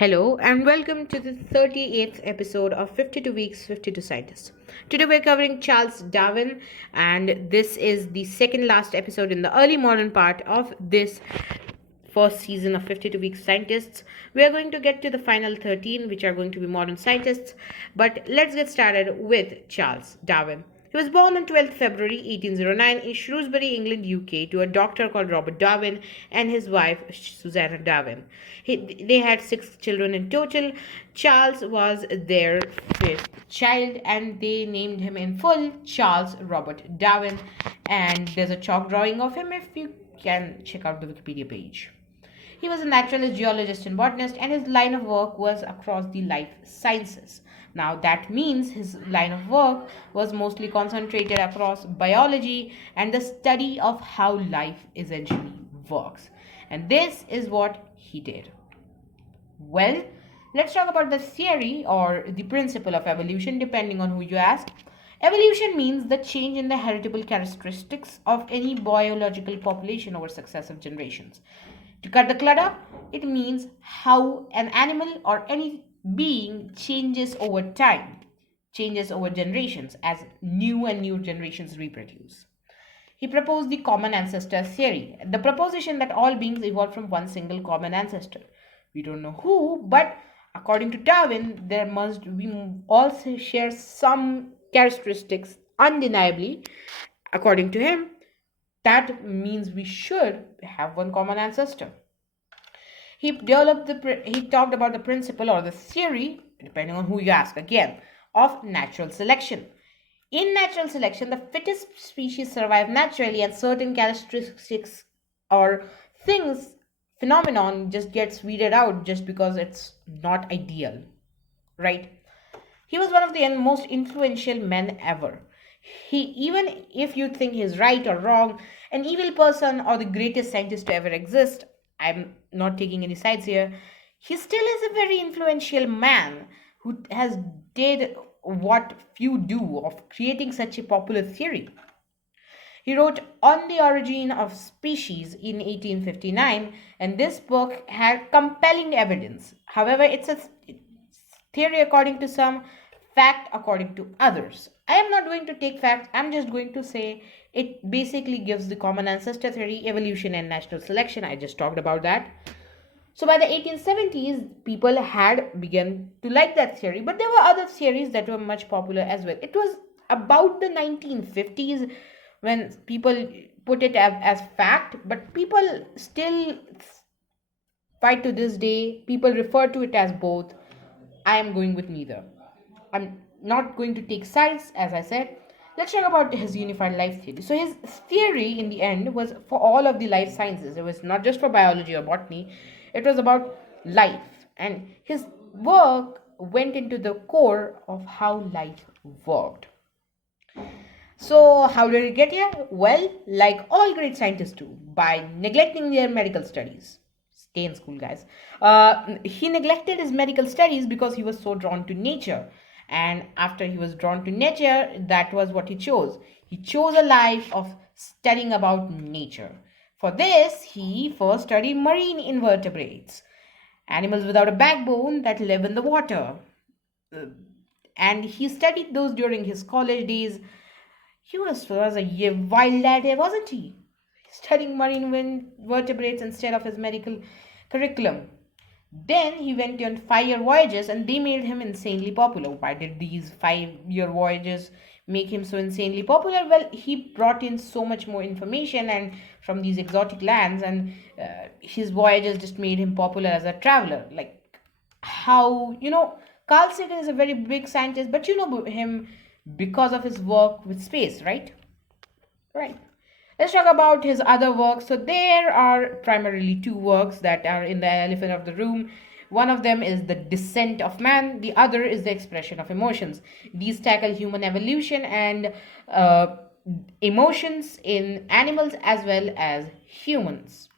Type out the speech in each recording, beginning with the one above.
Hello and welcome to the 38th episode of 52 Weeks, 52 Scientists. Today we're covering Charles Darwin, and this is the second last episode in the early modern part of this first season of 52 Weeks Scientists. We are going to get to the final 13, which are going to be modern scientists, but let's get started with Charles Darwin. He was born on 12th February 1809 in Shrewsbury, England, UK, to a doctor called Robert Darwin and his wife Susanna Darwin. They had 6 children in total. Charles was their fifth child, and they named him in full Charles Robert Darwin. And there's a chalk drawing of him if you can check out the Wikipedia page. He was a naturalist, geologist, and botanist, and his line of work was across the life sciences. Now, that means his line of work was mostly concentrated across biology and the study of how life essentially works. And this is what he did. Well, let's talk about the theory or the principle of evolution, depending on who you ask. Evolution means the change in the heritable characteristics of any biological population over successive generations. To cut the clutter, it means how an animal or any being changes over time, changes over generations as new and new generations reproduce. He proposed the common ancestor theory, the proposition that all beings evolved from one single common ancestor. We don't know who, but according to Darwin, we also share some characteristics undeniably. According to him, that means we should have one common ancestor. He talked about the principle or the theory, depending on who you ask again, of natural selection. In natural selection, the fittest species survive naturally, and certain characteristics or phenomenon just gets weeded out just because it's not ideal, right? He was one of the most influential men ever. Even if you think he's right or wrong, an evil person or the greatest scientist to ever exist, I'm not taking any sides here, he still is a very influential man who has did what few do of creating such a popular theory. He wrote On the Origin of Species in 1859, and this book had compelling evidence. However, it's a theory according to some, fact according to others. I am not going to take facts, I'm just going to say it basically gives the common ancestor theory, evolution, and natural selection. I just talked about that. So by the 1870s, people had begun to like that theory, but there were other theories that were much popular as well. It was about the 1950s when people put it as fact, but people still fight to this day. People refer to it as both. I am going with neither. I'm not going to take sides, as I said. Let's talk about his unified life theory. So his theory in the end was for all of the life sciences. It was not just for biology or botany. It was about life. And his work went into the core of how life worked. So how did he get here? Well, like all great scientists do, by neglecting their medical studies. Stay in school, guys. He neglected his medical studies because he was so drawn to nature. And after he was drawn to nature, that was what he chose. He chose a life of studying about nature. For this, he first studied marine invertebrates, animals without a backbone that live in the water. And he studied those during his college days. He was a wild lad, wasn't he? Studying marine vertebrates instead of his medical curriculum. Then he went on 5-year voyages, and they made him insanely popular. Why did these 5-year voyages make him so insanely popular? Well, he brought in so much more information and from these exotic lands, and his voyages just made him popular as a traveler. Like how, Carl Sagan is a very big scientist, but you know him because of his work with space, right? Right. Let's talk about his other works. So there are primarily 2 works that are in the elephant of the room. One of them is The Descent of Man. The other is The Expression of Emotions. These tackle human evolution and emotions in animals as well as humans.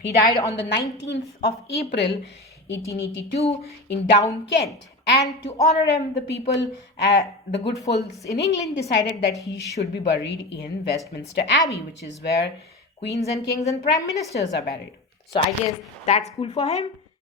He died on the 19th of April 1882 in Down, Kent. And to honor him, the people, the good folks in England decided that he should be buried in Westminster Abbey, which is where queens and kings and prime ministers are buried. So I guess that's cool for him.